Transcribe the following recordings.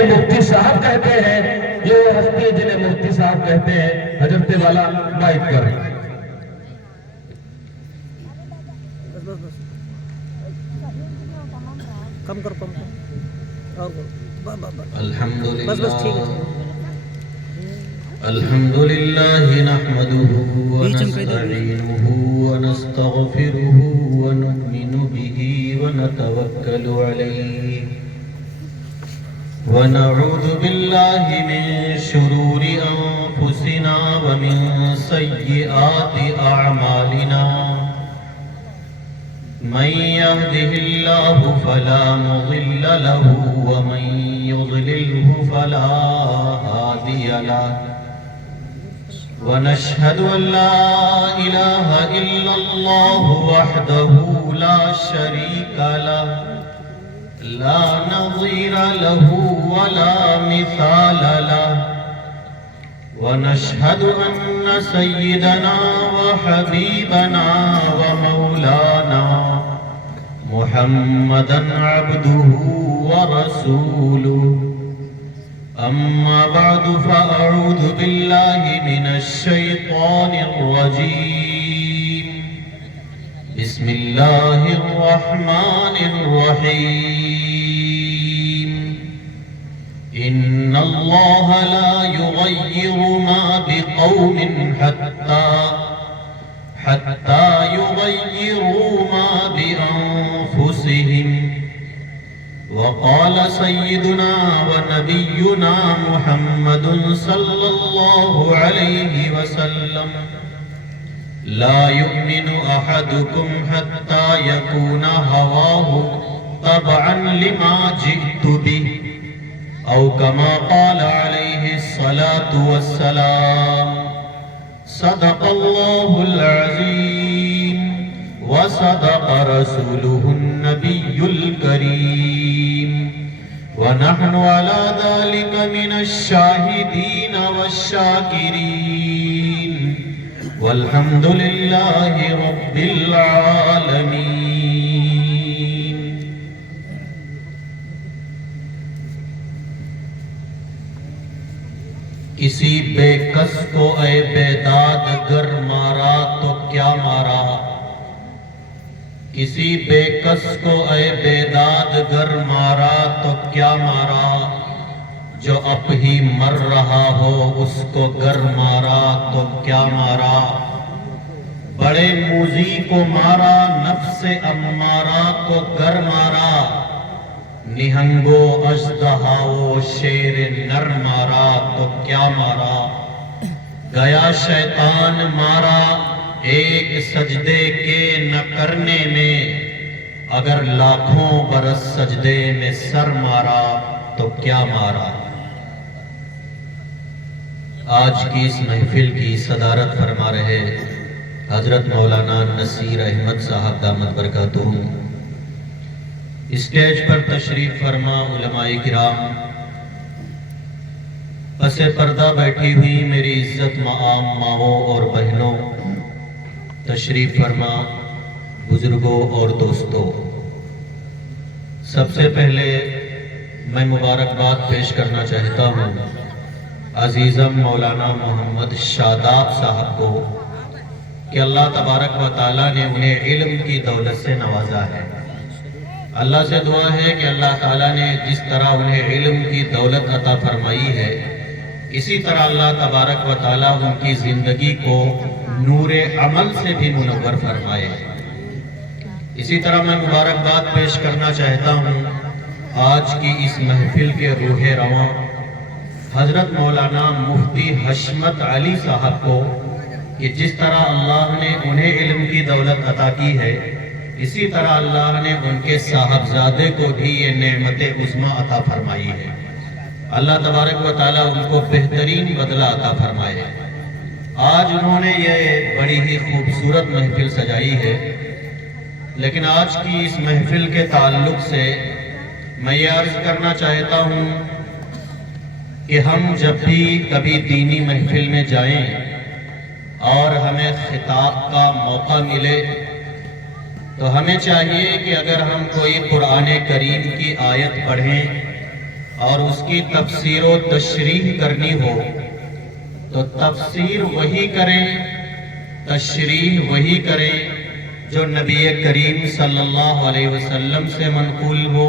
مفتی صاحب کہتے ہیں، یہ وہ ہستی جنہیں مفتی صاحب کہتے ہیں، حضرت والا مائک کر کم کر الحمد لله نحمده ونستعينه ونستغفره ونؤمن به ونتوكل عليه ونعوذ بالله من شرور أنفسنا ومن سيئات أعمالنا من يهده الله فلا مضل له ومن يضلله فلا هادي له ونشهد أن لا إله إلا الله وحده لا شريك له لا نظير له ولا مثال له ونشهد أن سيدنا وحبيبنا ومولانا محمدًا عبده ورسوله أما بعد فأعوذ بالله من الشيطان الرجيم بسم الله الرحمن الرحيم إن الله لا يغير ما بقوم حتى يغيروا ما بأنفسهم وقال سيدنا ونبينا محمد صلى الله عليه وسلم لا يؤمن أحدكم حتى يكون هواه طبعا لما جئت به أو كما قال عليه الصلاة والسلام صدق الله العظيم وصدق رسوله النبي الكريم ونحن على ذلك من الشاهدين والشاكرين والحمد لله رب العالمين. کسی بے کس کو اے بیداد گر مارا تو کیا مارا، کسی بے کس کو اے بیداد گر مارا تو کیا مارا، جو اب ہی مر رہا ہو اس کو گر مارا تو کیا مارا، بڑے موذی کو مارا نفس امارہ کو گر مارا، نہنگو اژدہاؤ شیر نر مارا تو کیا مارا، گیا شیطان مارا ایک سجدے کے نہ کرنے میں، اگر لاکھوں برس سجدے میں سر مارا تو کیا مارا. آج کی اس محفل کی صدارت فرما رہے حضرت مولانا نصیر احمد صاحب دامت برکاتہم، اسٹیج پر تشریف فرما علماء کرام، پس پردہ بیٹھی ہوئی میری عزت مآم ماؤں اور بہنوں، تشریف فرما بزرگوں اور دوستوں، سب سے پہلے میں مبارکباد پیش کرنا چاہتا ہوں عزیزم مولانا محمد شاداب صاحب کو کہ اللہ تبارک و تعالیٰ نے انہیں علم کی دولت سے نوازا ہے. اللہ سے دعا ہے کہ اللہ تعالیٰ نے جس طرح انہیں علم کی دولت عطا فرمائی ہے، اسی طرح اللہ تبارک و تعالیٰ ان کی زندگی کو نور عمل سے بھی منور فرمائے. اسی طرح میں مبارکباد پیش کرنا چاہتا ہوں آج کی اس محفل کے روح رواں حضرت مولانا مفتی حشمت علی صاحب کو کہ جس طرح اللہ نے انہیں علم کی دولت عطا کی ہے، اسی طرح اللہ نے ان کے صاحبزادے کو بھی یہ نعمت عظمیٰ عطا فرمائی ہے. اللہ تبارک و تعالیٰ ان کو بہترین بدلہ عطا فرمائے. آج انہوں نے یہ بڑی ہی خوبصورت محفل سجائی ہے، لیکن آج کی اس محفل کے تعلق سے میں یہ عرض کرنا چاہتا ہوں کہ ہم جب بھی کبھی دینی محفل میں جائیں اور ہمیں خطاب کا موقع ملے تو ہمیں چاہیے کہ اگر ہم کوئی قرآن کریم کی آیت پڑھیں اور اس کی تفسیر و تشریح کرنی ہو تو تفسیر وہی کریں، تشریح وہی کریں جو نبی کریم صلی اللہ علیہ وسلم سے منقول ہو،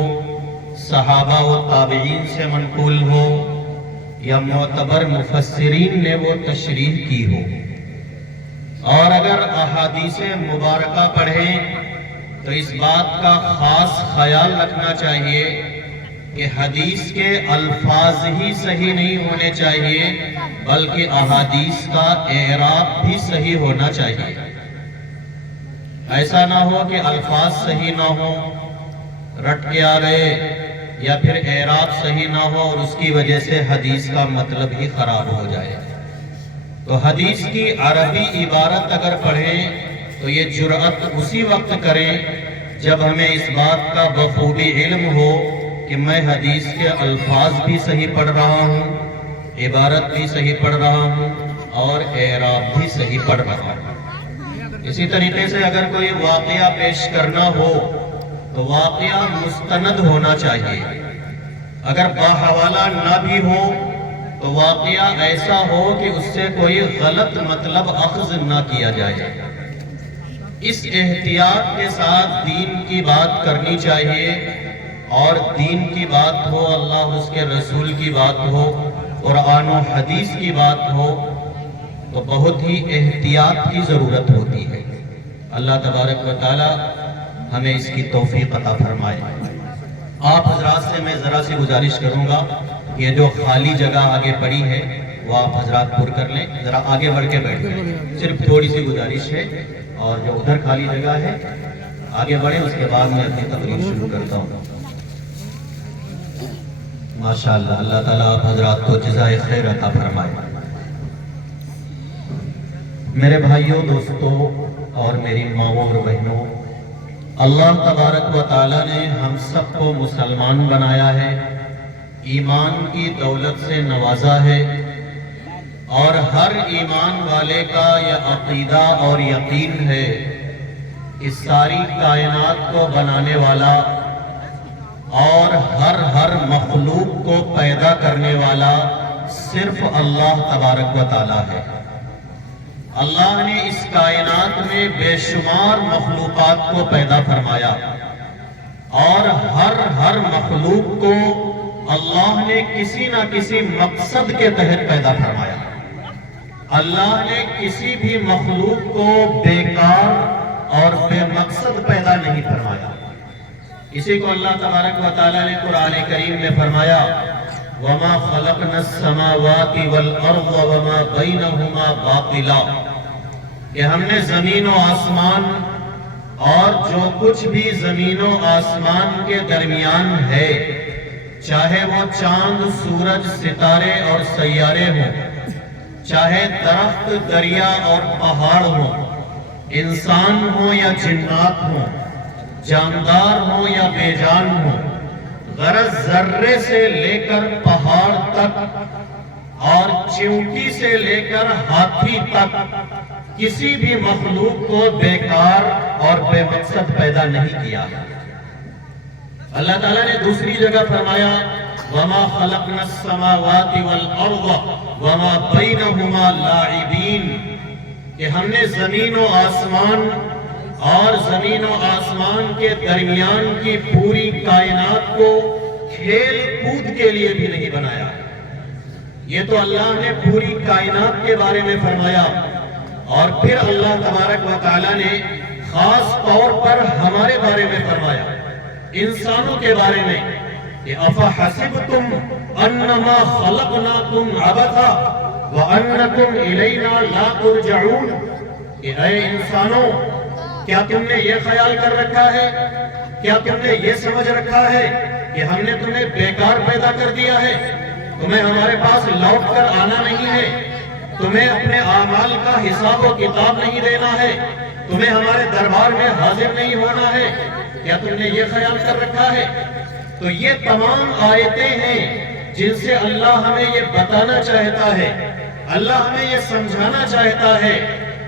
صحابہ و تابعین سے منقول ہو، یا معتبر مفسرین نے وہ تشریح کی ہو۔ اور اگر احادیث مبارکہ پڑھیں تو اس بات کا خاص خیال رکھنا چاہیے کہ حدیث کے الفاظ ہی صحیح نہیں ہونے چاہیے بلکہ احادیث کا اعراب بھی صحیح ہونا چاہیے۔ ایسا نہ ہو کہ الفاظ صحیح نہ ہو، رٹ کے آ گئے، یا پھر اعراب صحیح نہ ہو اور اس کی وجہ سے حدیث کا مطلب ہی خراب ہو جائے۔ تو حدیث کی عربی عبارت اگر پڑھیں تو یہ جرأت اسی وقت کریں جب ہمیں اس بات کا بخوبی علم ہو کہ میں حدیث کے الفاظ بھی صحیح پڑھ رہا ہوں، عبارت بھی صحیح پڑھ رہا ہوں اور اعراب بھی صحیح پڑھ رہا ہوں۔ اسی طریقے سے اگر کوئی واقعہ پیش کرنا ہو تو واقعہ مستند ہونا چاہیے، اگر باحوالہ نہ بھی ہو تو واقعہ ایسا ہو کہ اس سے کوئی غلط مطلب اخذ نہ کیا جائے۔ اس احتیاط کے ساتھ دین کی بات کرنی چاہیے، اور دین کی بات ہو، اللہ اس کے رسول کی بات ہو، قرآن و حدیث کی بات ہو تو بہت ہی احتیاط کی ضرورت ہوتی ہے۔ اللہ تبارک و تعالی ہمیں اس کی توفیق عطا فرمائے۔ آپ حضرات سے میں ذرا سی گزارش کروں گا، یہ جو خالی جگہ آگے پڑی ہے وہ آپ حضرات پر کر لیں، ذرا آگے بڑھ کے بیٹھ جائیں، صرف تھوڑی سی گزارش ہے، اور جو ادھر خالی جگہ ہے آگے بڑھیں، اس کے بعد میں اپنی تقریر شروع کرتا ہوں۔ ماشاءاللہ، اللہ تعالیٰ آپ حضرات کو جزائے خیر عطا فرمائے۔ میرے بھائیوں، دوستوں اور میری ماؤں اور بہنوں، اللہ تبارک و تعالیٰ نے ہم سب کو مسلمان بنایا ہے، ایمان کی دولت سے نوازا ہے، اور ہر ایمان والے کا یہ عقیدہ اور یقین ہے کہ ساری کائنات کو بنانے والا اور ہر مخلوق کو پیدا کرنے والا صرف اللہ تبارک و تعالیٰ ہے۔ اللہ نے اس کائنات میں بے شمار مخلوقات کو پیدا فرمایا، اور ہر مخلوق کو اللہ نے کسی نہ کسی مقصد کے تحت پیدا فرمایا۔ اللہ نے کسی بھی مخلوق کو بیکار اور بے مقصد پیدا نہیں فرمایا۔ اسی کو اللہ تبارک و تعالیٰ نے قرآن کریم میں فرمایا، وَمَا خَلَقْنَا السَّمَاوَاتِ وَالْأَرْضَ وَمَا بَيْنَهُمَا بَاطِلًا، کہ ہم نے زمین و آسمان اور جو کچھ بھی زمین و آسمان کے درمیان ہے، چاہے وہ چاند، سورج، ستارے اور سیارے ہوں، چاہے درخت، دریا اور پہاڑ ہوں، انسان ہوں یا جنات ہوں، جاندار ہوں یا بے جان ہوں، غرض ذرے سے لے کر پہاڑ تک اور چیونٹی سے لے کر ہاتھی تک کسی بھی مخلوق کو بیکار اور بے مقصد پیدا نہیں کیا۔ اللہ تعالیٰ نے دوسری جگہ فرمایا، وَمَا خَلَقْنَا السَّمَاوَاتِ وَالْأَرْضَ وَمَا بَيْنَهُمَا لَاعِبِينَ، کہ ہم نے زمین و آسمان اور زمین و آسمان کے درمیان کی پوری کائنات کو کھیل کود کے لیے بھی نہیں بنایا۔ یہ تو اللہ نے پوری کائنات کے بارے میں فرمایا، اور پھر اللہ تبارک و تعالیٰ نے خاص طور پر ہمارے بارے میں فرمایا، انسانوں کے بارے میں، کہ أَفَحَسِبْتُمْ أَنَّمَا خَلَقْنَاكُمْ عَبَثًا وَأَنَّكُمْ إِلَيْنَا لَا تُرْجَعُونَ، کہ اے انسانوں، کیا تم نے یہ خیال کر رکھا ہے، کیا تم نے یہ سمجھ رکھا ہے کہ ہم نے تمہیں بیکار پیدا کر دیا ہے، تمہیں ہمارے پاس لوٹ کر آنا نہیں ہے، تمہیں اپنے اعمال کا حساب و کتاب نہیں دینا ہے، تمہیں ہمارے دربار میں حاضر نہیں ہونا ہے، کیا تم نے یہ خیال کر رکھا ہے؟ تو یہ تمام آیتیں ہیں جن سے اللہ ہمیں یہ بتانا چاہتا ہے، اللہ ہمیں یہ سمجھانا چاہتا ہے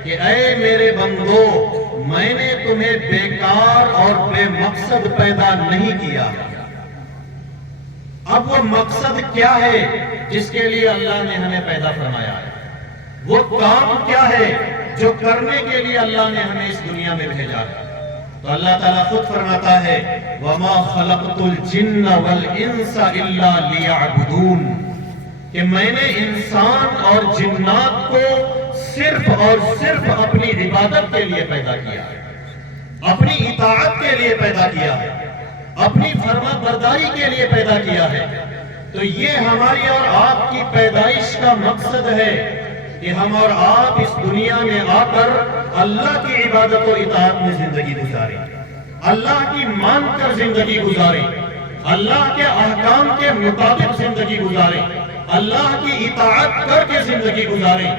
کہ اے میرے بندو، میں نے تمہیں بیکار اور بے مقصد پیدا نہیں کیا۔ اب وہ مقصد کیا ہے جس کے لیے اللہ نے ہمیں پیدا فرمایا ہے؟ وہ کام کیا ہے جو کرنے کے لیے اللہ نے ہمیں اس دنیا میں بھیجا ہے؟ تو اللہ تعالیٰ خود فرماتا ہے وَمَا خَلَقْتُ الْجِنَّ وَالْإِنسَ إِلَّا لِيَعْبُدُونَ، کہ میں نے انسان اور جنات کو صرف اور صرف اپنی عبادت کے لیے پیدا کیا ہے، اپنی اطاعت کے لیے پیدا کیا ہے، اپنی فرما برداری کے لیے پیدا کیا ہے۔ تو یہ ہماری اور آپ کی پیدائش کا مقصد ہے کہ ہم اور آپ اس دنیا میں آ کر اللہ کی عبادت و اطاعت میں زندگی گزاریں، اللہ کی مان کر زندگی گزاریں، اللہ کے احکام کے مطابق زندگی گزاریں، اللہ کی اطاعت کر کے زندگی گزاریں،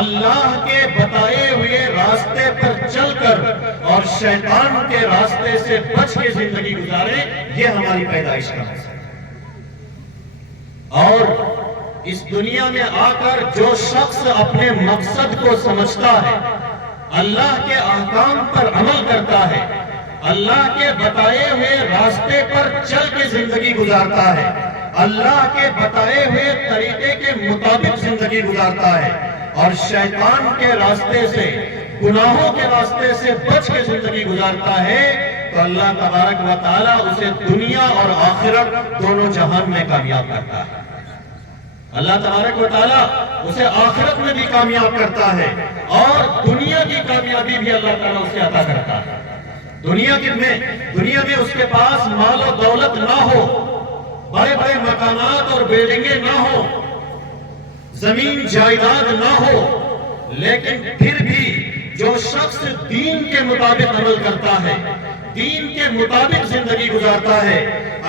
اللہ کے بتائے ہوئے راستے پر چل کر اور شیطان کے راستے سے بچ کے زندگی گزاریں۔ یہ ہماری پیدائش کا مقصد ہے۔ اور اس دنیا میں آ کر جو شخص اپنے مقصد کو سمجھتا ہے، اللہ کے احکام پر عمل کرتا ہے، اللہ کے بتائے ہوئے راستے پر چل کے زندگی گزارتا ہے، اللہ کے بتائے ہوئے طریقے کے مطابق زندگی گزارتا ہے اور شیطان کے راستے سے، گناہوں کے راستے سے بچ کے زندگی گزارتا ہے، تو اللہ تبارک و تعالیٰ اسے دنیا اور آخرت دونوں جہان میں کامیاب کرتا ہے۔ اللہ تبارک و تعالیٰ اسے آخرت میں بھی کامیاب کرتا ہے اور دنیا کی کامیابی بھی اللہ تعالیٰ اسے عطا کرتا ہے۔ دنیا میں اس کے پاس مال و دولت نہ ہو، بڑے بڑے مکانات اور بلڈنگیں نہ ہو، زمین جائیداد نہ ہو، لیکن پھر بھی جو شخص دین کے مطابق عمل کرتا ہے، دین کے مطابق زندگی گزارتا ہے،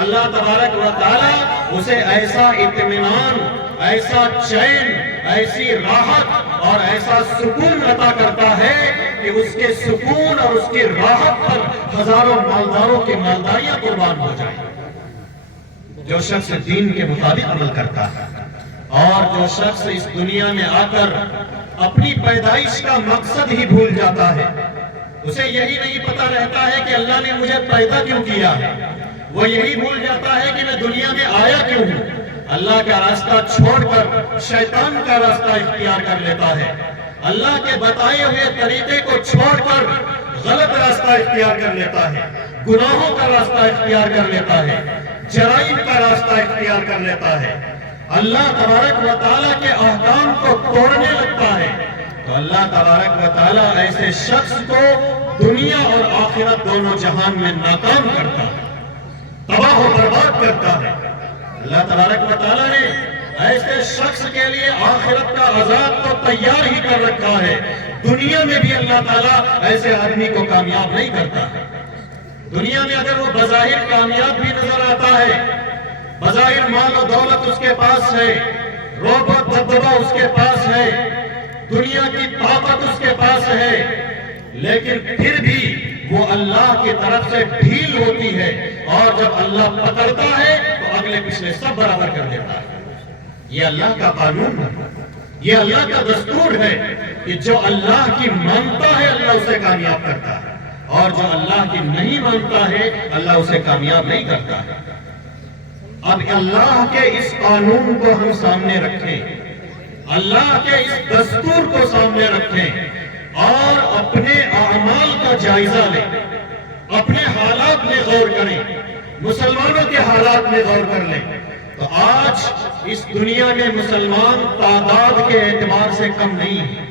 اللہ تبارک و تعالیٰ اسے ایسا اطمینان، ایسا چین، ایسی راحت اور ایسا سکون عطا کرتا ہے کہ اس کے سکون اور اس کی راحت پر ہزاروں مالداروں کی مالداریاں قربان ہو جائیں۔ جو شخص دین کے مطابق عمل کرتا ہے اور جو شخص اس دنیا میں آ کر اپنی پیدائش کا مقصد ہی بھول جاتا ہے، اسے یہی نہیں پتا رہتا ہے کہ اللہ نے مجھے پیدا کیوں کیا ہے، وہ یہی بھول جاتا ہے کہ میں دنیا میں آیا کیوں ہوں، اللہ کا راستہ چھوڑ کر شیطان کا راستہ اختیار کر لیتا ہے، اللہ کے بتائے ہوئے طریقے کو چھوڑ کر غلط راستہ اختیار کر لیتا ہے، گناہوں کا راستہ اختیار کر لیتا ہے، جرائم کا راستہ اختیار کر لیتا ہے، اللہ تبارک و تعالیٰ کے احکام کو توڑنے لگتا ہے، تو اللہ تبارک و تعالیٰ ایسے شخص کو دنیا اور آخرت دونوں جہان میں ناکام کرتا ہے، تباہ و برباد کرتا ہے۔ اللہ تبارک و تعالیٰ نے ایسے شخص کے لیے آخرت کا عذاب تو تیار ہی کر رکھا ہے، دنیا میں بھی اللہ تعالیٰ ایسے آدمی کو کامیاب نہیں کرتا۔ دنیا میں اگر وہ بظاہر کامیاب بھی نظر آتا ہے، بظاہر مال و دولت اس کے پاس ہے، رعب و دبدبہ اس کے پاس ہے، دنیا کی طاقت اس کے پاس ہے، لیکن پھر بھی وہ اللہ کی طرف سے ڈھیل ہوتی ہے اور جب اللہ پکڑتا ہے تو اگلے پچھلے سب برابر کر دیتا ہے۔ یہ اللہ کا قانون ہے، یہ اللہ کا دستور ہے کہ جو اللہ کی مانتا ہے اللہ اسے کامیاب کرتا ہے اور جو اللہ کی نہیں مانتا ہے اللہ اسے کامیاب نہیں کرتا ہے۔ اب اللہ کے اس قانون کو ہم سامنے رکھیں، اللہ کے اس دستور کو سامنے رکھیں اور اپنے اعمال کا جائزہ لیں، اپنے حالات میں غور کریں، مسلمانوں کے حالات میں غور کر لیں، تو آج اس دنیا میں مسلمان تعداد کے اعتبار سے کم نہیں ہے۔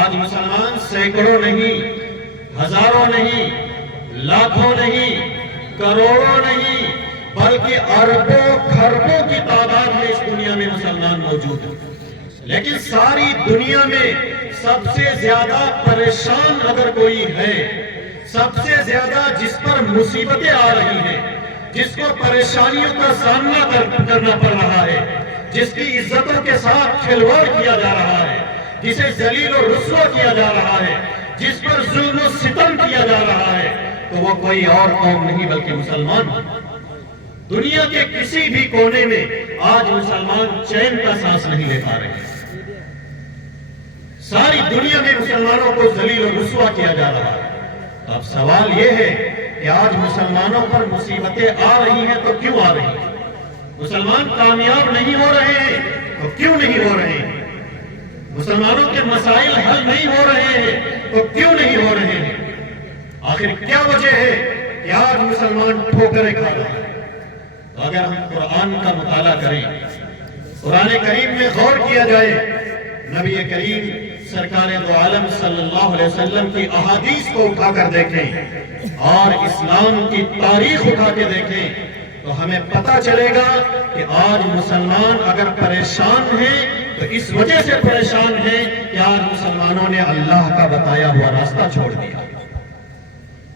آج مسلمان سینکڑوں نہیں، ہزاروں نہیں، لاکھوں نہیں، کروڑوں نہیں، بلکہ اربوں کھربوں کی تعداد میں اس دنیا میں مسلمان موجود ہیں۔ لیکن ساری دنیا میں سب سے زیادہ پریشان اگر کوئی ہے، سب سے زیادہ جس پر مصیبتیں آ رہی ہیں، جس کو پریشانیوں کا سامنا کرنا پڑ رہا ہے، جس کی عزتوں کے ساتھ کھلواڑ کیا جا رہا ہے، جسے ذلیل و رسوا کیا جا رہا ہے، جس پر ظلم و ستم کیا جا رہا ہے، تو وہ کوئی اور قوم نہیں بلکہ مسلمان ہے۔ دنیا کے کسی بھی کونے میں آج مسلمان چین کا سانس نہیں لے پا رہے ہیں۔ ساری دنیا میں مسلمانوں کو ذلیل و رسوا کیا جا رہا ہے۔ اب سوال یہ ہے کہ آج مسلمانوں پر مصیبتیں آ رہی ہیں تو کیوں آ رہی ہیں؟ مسلمان کامیاب نہیں ہو رہے ہیں تو کیوں نہیں ہو رہے ہیں؟ مسلمانوں کے مسائل حل نہیں ہو رہے ہیں تو کیوں نہیں ہو رہے ہیں؟ آخر کیا وجہ ہے کہ آج مسلمان ٹھوکریں کھا رہا ہے؟ تو اگر ہم قرآن کا مطالعہ کریں، قرآن کریم میں غور کیا جائے، نبی کریم سرکار دو عالم صلی اللہ علیہ وسلم کی احادیث کو اٹھا کر دیکھیں اور اسلام کی تاریخ اٹھا کے دیکھیں، تو ہمیں پتہ چلے گا کہ آج مسلمان اگر پریشان ہیں تو اس وجہ سے پریشان ہیں کہ آج مسلمانوں نے اللہ کا بتایا ہوا راستہ چھوڑ دیا۔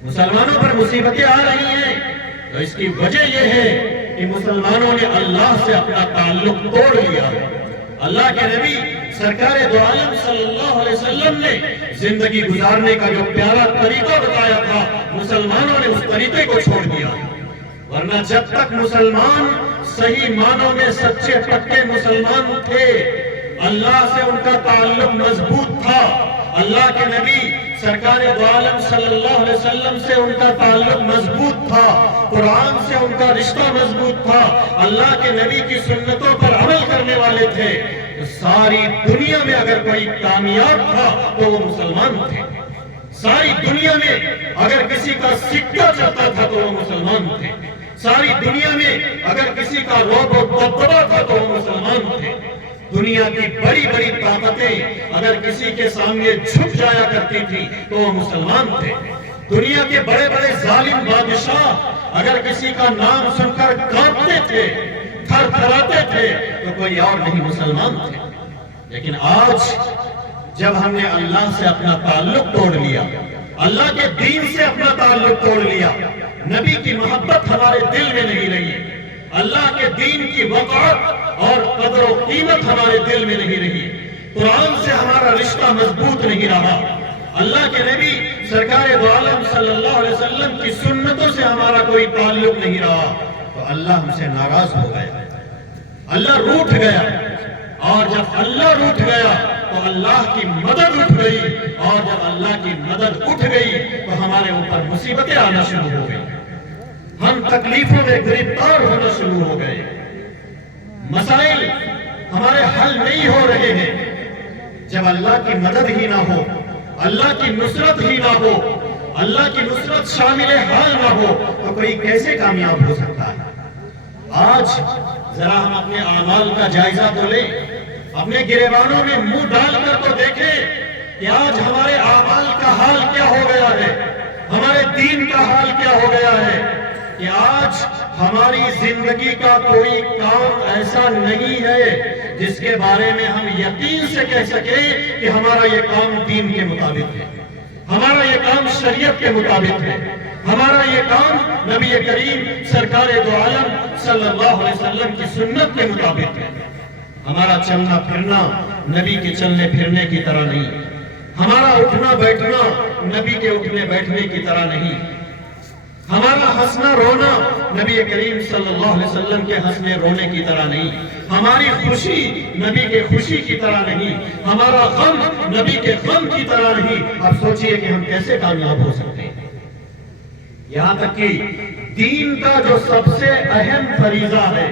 مسلمانوں پر مصیبتیں آ رہی ہیں تو اس کی وجہ یہ ہے کہ مسلمانوں نے اللہ سے اپنا تعلق توڑ لیا۔ اللہ کے نبی سرکار دو عالم صلی اللہ علیہ وسلم نے زندگی گزارنے کا جو پیارا طریقہ بتایا تھا، مسلمانوں نے اس طریقے کو چھوڑ دیا۔ ورنہ جب تک مسلمان صحیح معنوں میں سچے پکے مسلمان تھے، اللہ سے ان کا تعلق مضبوط تھا، اللہ کے نبی سرکار دو عالم صلی اللہ علیہ وسلم سے ان کا تعلق مضبوط تھا، قرآن سے ان کا رشتہ مضبوط تھا، اللہ کے نبی کی سنتوں پر عمل کرنے والے تھے، تو ساری دنیا میں اگر کوئی کامیاب تھا تو وہ مسلمان تھے۔ ساری دنیا میں اگر کسی کا سکہ چلتا تھا تو وہ مسلمان تھے۔ ساری دنیا میں اگر کسی کا رعب و دبدبہ تھا تو وہ مسلمان تھے۔ دنیا کی بڑی بڑی طاقتیں اگر کسی کے سامنے جھک جایا کرتی تھی تو وہ مسلمان تھے۔ دنیا کے بڑے بڑے ظالم بادشاہ اگر کسی کا نام سن کر کانپتے تھے، تھر تھراتے تھے، تو کوئی اور نہیں، مسلمان تھے۔ لیکن آج جب ہم نے اللہ سے اپنا تعلق توڑ لیا، اللہ کے دین سے اپنا تعلق توڑ لیا، نبی کی محبت ہمارے دل میں نہیں رہی، اللہ کے دین کی وقار اور قدر و قیمت ہمارے دل میں نہیں رہی، قرآن سے ہمارا رشتہ مضبوط نہیں رہا، اللہ کے نبی سرکار دو عالم صلی اللہ علیہ وسلم کی سنتوں سے ہمارا کوئی تعلق نہیں رہا، تو اللہ ہم سے ناراض ہو گیا، اللہ روٹھ گیا، اور جب اللہ روٹھ گیا تو اللہ کی مدد اٹھ گئی، اور جب اللہ کی مدد اٹھ گئی تو ہمارے اوپر مصیبتیں آنا شروع ہو گئی، ہم تکلیفوں میں گرفتار ہونا شروع ہو گئے، مسائل ہمارے حل نہیں ہو رہے ہیں۔ جب اللہ کی مدد ہی نہ ہو، اللہ کی نصرت ہی نہ ہو، اللہ کی نصرت شامل حال نہ ہو تو کوئی کیسے کامیاب ہو سکتا ہے؟ آج ذرا ہم اپنے اعمال کا جائزہ تو لیں، اپنے گریبانوں میں منہ ڈال کر تو دیکھیں کہ آج ہمارے اعمال کا حال کیا ہو گیا ہے، ہمارے دین کا حال کیا ہو گیا ہے، کہ آج ہماری زندگی کا کوئی کام ایسا نہیں ہے جس کے بارے میں ہم یقین سے کہہ سکیں کہ ہمارا یہ کام دین کے مطابق ہے، ہمارا یہ کام شریعت کے مطابق ہے، ہمارا یہ کام نبی کریم سرکار دو عالم صلی اللہ علیہ وسلم کی سنت کے مطابق ہے۔ ہمارا چلنا پھرنا نبی کے چلنے پھرنے کی طرح نہیں، ہمارا اٹھنا بیٹھنا نبی کے اٹھنے بیٹھنے کی طرح نہیں، ہمارا ہنسنا رونا نبی کریم صلی اللہ علیہ وسلم کے ہنسنے رونے کی طرح نہیں، ہماری خوشی نبی کے خوشی کی طرح نہیں، ہمارا غم نبی کے غم کی طرح نہیں۔ اب سوچئے کہ ہم کیسے کامیاب ہو سکتے ہیں؟ یہاں تک کہ دین کا جو سب سے اہم فریضہ ہے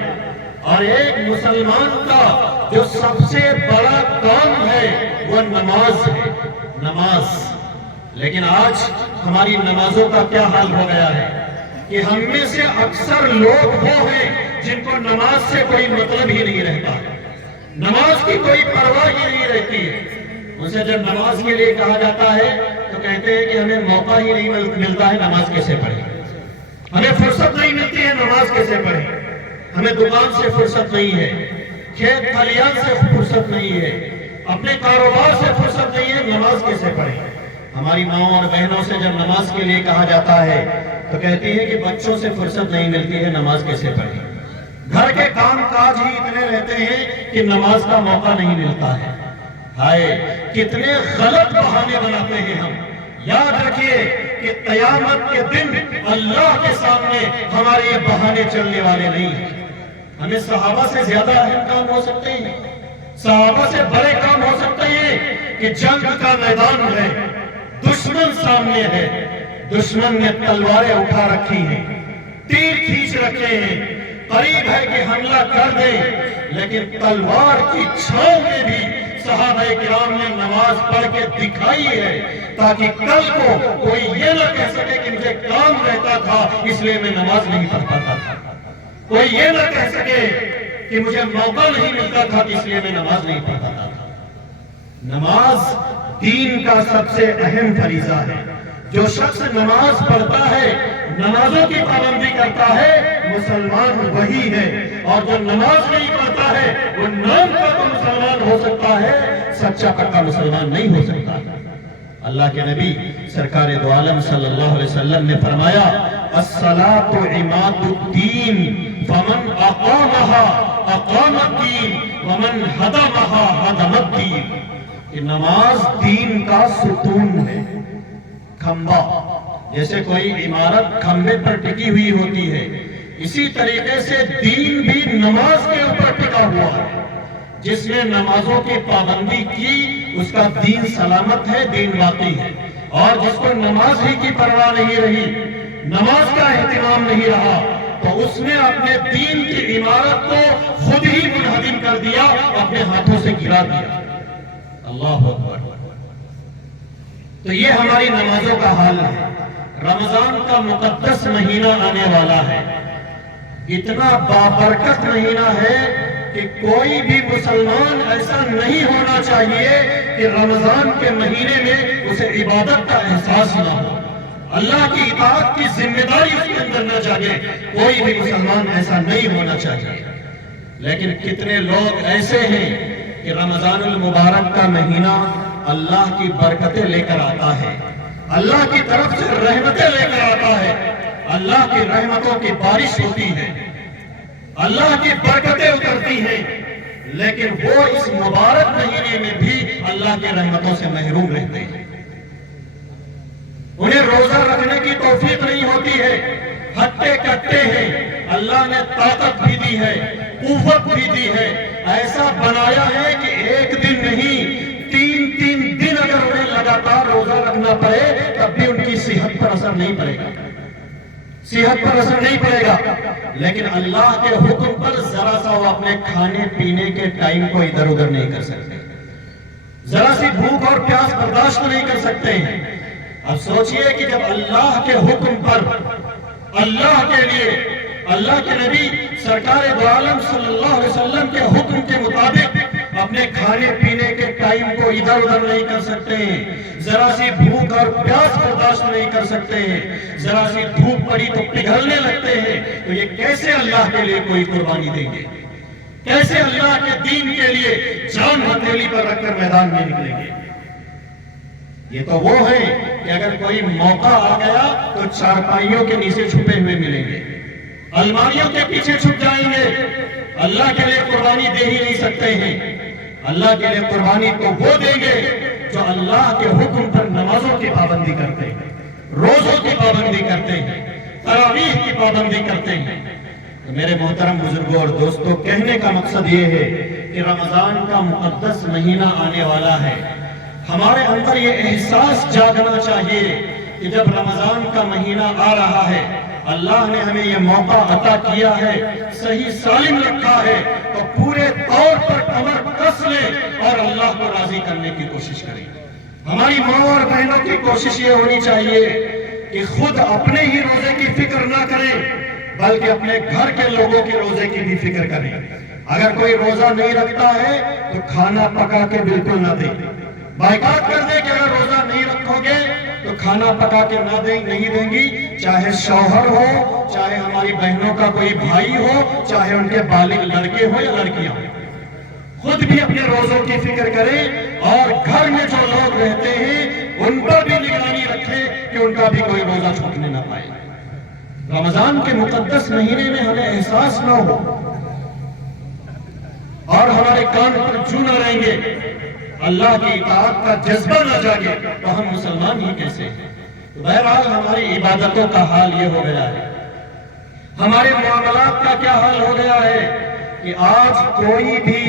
اور ایک مسلمان کا جو سب سے بڑا کام ہے وہ نماز ہے، نماز۔ لیکن آج ہماری نمازوں کا کیا حال ہو گیا ہے کہ ہم میں سے اکثر لوگ وہ ہیں جن کو نماز سے کوئی مطلب ہی نہیں رہتا، نماز کی کوئی پرواہ ہی نہیں رہتی ہے۔ ان سے جب نماز کے لیے کہا جاتا ہے تو کہتے ہیں کہ ہمیں موقع ہی نہیں ملتا ہے، نماز کیسے پڑھیں، ہمیں فرصت نہیں ملتی ہے، نماز کیسے پڑھیں، ہمیں دکان سے فرصت نہیں ہے، کھیت کھلیان سے فرصت نہیں ہے، اپنے کاروبار سے فرصت نہیں ہے، نماز کیسے پڑھیں۔ ہماری ماؤں اور بہنوں سے جب نماز کے لیے کہا جاتا ہے تو کہتی ہے کہ بچوں سے فرصت نہیں ملتی ہے، نماز کیسے پڑھیں، گھر کے کام کاج ہی اتنے رہتے ہیں کہ نماز کا موقع نہیں ملتا ہے۔ ہائے کتنے غلط بہانے بناتے ہیں ہم۔ یاد رکھیے کہ قیامت کے دن اللہ کے سامنے ہمارے یہ بہانے چلنے والے نہیں ہیں۔ ہمیں صحابہ سے زیادہ اہم کام ہو سکتے ہیں، صحابہ سے بڑے کام ہو سکتے ہیں کہ جنگ کا میدان ہے، دشمن سامنے ہے، دشمن نے تلواریں اٹھا رکھی ہیں، تیر کھینچ رکھے ہیں، قریب ہے کہ حملہ کر دیں، لیکن تلوار کی چھاؤں میں بھی صحابہ کرام نے نماز پڑھ کے دکھائی ہے، تاکہ کل کو کوئی یہ نہ کہہ سکے کہ مجھے کام رہتا تھا اس لیے میں نماز نہیں پڑھ پاتا تھا، کوئی یہ نہ کہہ سکے کہ مجھے موقع نہیں ملتا تھا اس لیے میں نماز نہیں پڑھ پاتا تھا۔ نماز دین کا سب سے اہم فریضہ ہے۔ جو شخص نماز پڑھتا ہے، نمازوں کی پابندی کرتا ہے، مسلمان وہی ہے، اور جو نماز نہیں پڑھتا ہے وہ نام کا تو مسلمان ہو سکتا ہے، سچا پکا مسلمان نہیں ہو سکتا۔ اللہ کے نبی سرکار دو عالم صلی اللہ علیہ وسلم نے فرمایا الصلاۃ عماد الدین فمن اقامها اقام الدین ومن ہدمها ہدم الدین، کہ نماز دین کا ستون ہے، کھمبا، جیسے کوئی عمارت کھمبے پر ٹکی ہوئی ہوتی ہے، اسی طریقے سے دین بھی نماز کے اوپر ٹکا ہوا ہے۔ جس نے نمازوں کی پابندی کی اس کا دین سلامت ہے، دین باقی ہے، اور جس کو نماز ہی کی پرواہ نہیں رہی، نماز کا اہتمام نہیں رہا، تو اس نے اپنے دین کی عمارت کو خود ہی منہدم کر دیا، اپنے ہاتھوں سے گرا دیا۔ اللہ اکبر۔ تو یہ ہماری نمازوں کا حال ہے۔ رمضان کا مقدس مہینہ آنے والا ہے، اتنا بابرکت مہینہ ہے کہ کوئی بھی مسلمان ایسا نہیں ہونا چاہیے کہ رمضان کے مہینے میں اسے عبادت کا احساس نہ ہو، اللہ کی اطاعت کی ذمہ داری اس کے اندر نہ جاگے، کوئی بھی مسلمان ایسا نہیں ہونا چاہیے۔ لیکن کتنے لوگ ایسے ہیں کہ رمضان المبارک کا مہینہ اللہ کی برکتیں لے کر آتا ہے، اللہ کی طرف سے رحمتیں لے کر آتا ہے، اللہ کی رحمتوں کی بارش ہوتی ہے، اللہ کی برکتیں اترتی ہیں، لیکن وہ اس مبارک مہینے میں بھی اللہ کی رحمتوں سے محروم رہتے ہیں۔ انہیں روزہ رکھنے کی توفیق نہیں ہوتی ہے، ہٹے کٹے ہیں، اللہ نے طاقت بھی دی ہے، قوت بھی دی ہے، ایسا بنایا ہے کہ ایک دن نہیں، تین دن اگر انہیں لگاتار روزہ رکھنا پڑے تب بھی ان کی صحت پر اثر نہیں پڑے گا، صحت پر اثر نہیں پڑے گا، لیکن اللہ کے حکم پر ذرا سا وہ اپنے کھانے پینے کے ٹائم کو ادھر ادھر نہیں کر سکتے، ذرا سی بھوک اور پیاس برداشت نہیں کر سکتے ہیں۔ اب سوچئے کہ جب اللہ کے حکم پر، اللہ کے لیے، اللہ کے نبی سرکار دو عالم صلی اللہ علیہ وسلم کے حکم کے مطابق اپنے کھانے پینے کے ٹائم کو ادھر ادھر نہیں کر سکتے ہیں، ذرا سی بھوک اور پیاس برداشت نہیں کر سکتے ہیں، ذرا سی دھوپ پڑی تو پگھلنے لگتے ہیں، تو یہ کیسے اللہ کے لیے کوئی قربانی دیں گے؟ کیسے اللہ کے دین کے لیے جان ہتھیلی پر رکھ کر میدان میں نکلیں گے؟ یہ تو وہ ہے کہ اگر کوئی موقع آ گیا تو چارپائیوں کے نیچے چھپے ہوئے ملیں گے، الماریوں کے پیچھے چھپ جائیں گے، اللہ کے لیے قربانی دے ہی نہیں سکتے ہیں۔ اللہ کے لیے قربانی تو وہ دیں گے جو اللہ کے حکم پر نمازوں کی پابندی کرتے ہیں، روزوں کی پابندی کرتے ہیں، تراویح کی پابندی کرتے ہیں۔ تو میرے محترم بزرگوں اور دوستوں، کہنے کا مقصد یہ ہے کہ رمضان کا مقدس مہینہ آنے والا ہے، ہمارے اندر یہ احساس جاگنا چاہیے کہ جب رمضان کا مہینہ آ رہا ہے، اللہ نے ہمیں یہ موقع عطا کیا ہے، صحیح سالم رکھا ہے، تو پورے طور پر کمر کس لیں اور اللہ کو راضی کرنے کی کوشش کریں۔ ہماری ماں اور بہنوں کی کوشش یہ ہونی چاہیے کہ خود اپنے ہی روزے کی فکر نہ کریں بلکہ اپنے گھر کے لوگوں کے روزے کی بھی فکر کریں۔ اگر کوئی روزہ نہیں رکھتا ہے تو کھانا پکا کے بالکل نہ دیں، بائیکاٹ کر دیں کہ اگر روزہ نہیں رکھو گے تو کھانا پکا کے نہیں دیں گی، چاہے شوہر ہو، چاہے ہماری بہنوں کا کوئی بھائی ہو، چاہے ان کے بالغ لڑکے ہو یا لڑکیاں ہو۔ خود بھی اپنے روزوں کی فکر کریں اور گھر میں جو لوگ رہتے ہیں ان پر بھی نگرانی رکھیں کہ ان کا بھی کوئی روزہ چھوٹنے نہ پائے۔ رمضان کے مقدس مہینے میں ہمیں احساس نہ ہو اور ہمارے کان پر جو نہ رہیں گے، اللہ کی اطاعت کا جذبہ نہ جاگے تو ہم مسلمان ہی کیسے ہیں؟ بہرحال ہماری عبادتوں کا حال یہ ہو گیا ہے، ہمارے معاملات کا کیا حال ہو گیا ہے کہ آج کوئی بھی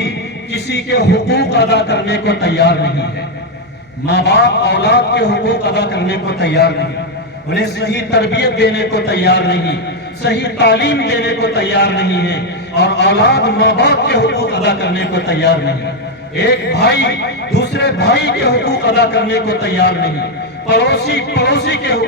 کسی کے حقوق ادا کرنے کو تیار نہیں ہے، ماں باپ اولاد کے حقوق ادا کرنے کو تیار نہیں، انہیں صحیح تربیت دینے کو تیار نہیں، صحیح تعلیم دینے کو تیار نہیں ہے، اور اولاد ماں باپ کے حقوق ادا کرنے کو تیار نہیں۔ ایک بھائی دوسرے بھائی کے حقوق ادا کرنے کو تیار نہیں، پڑوسی کے حقوق